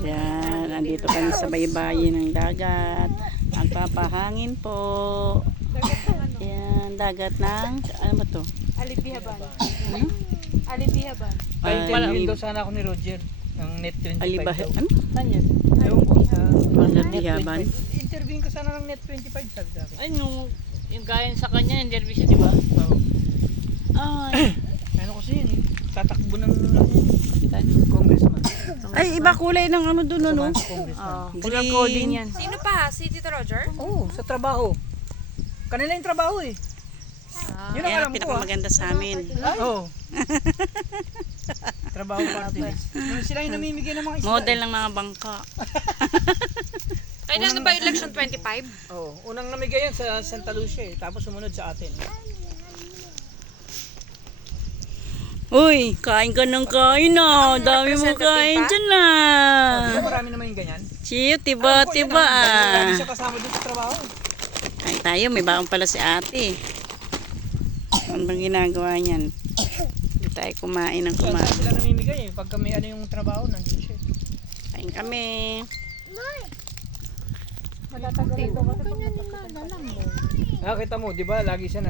Yan, andito kami sa baybayin ng dagat. Magpapahangin po. Yan, dagat ng, ano ba to? Alibihaban. Ano? Alibihaban. Ay, interviewin daw Alib- sana ako ni Roger. Ng Net 25 Alibah, daw. ano? Saan yan? Ewan ko sa... Alibihaban? Interviewin ka sana ng Net 25 sabi sa akin. Ay, yung gaya sa kanya, interview siya, di ba? Oo. Ay, Ano kasi yun eh. Tatakbo ng congressman. ay, iba kulay ng ano dun, ano? Sa congressman. Color coding yan. Sino pa? Si Tito Roger? Oo, sa trabaho. Kanila yung trabaho eh. Yun ang Yan alam ang ko ah. pinakamaganda sa amin. Oo. Trabaho party list. Sila yung namimigay ng mga isda. Model ng mga bangka. Kailan na ba election 25? Oo, unang namigay yan sa Santa Lucia eh. Tapos sumunod sa atin. Uy, kain ka ng kain na. Dami mo kain dyan na. Marami naman yung ganyan. Chiyo, tiba, tiba Marami ah. siya kasama dun sa trabaho. Ay tayo, may baon pala si ate. Ano bang ginagawa niyan? Hindi tayo kumain ng Saan kumain. sila namimigay eh. Pag kami ano yung trabaho, nandun siya. Kain kami. Ah, kita mo, di ba? Lagi siya na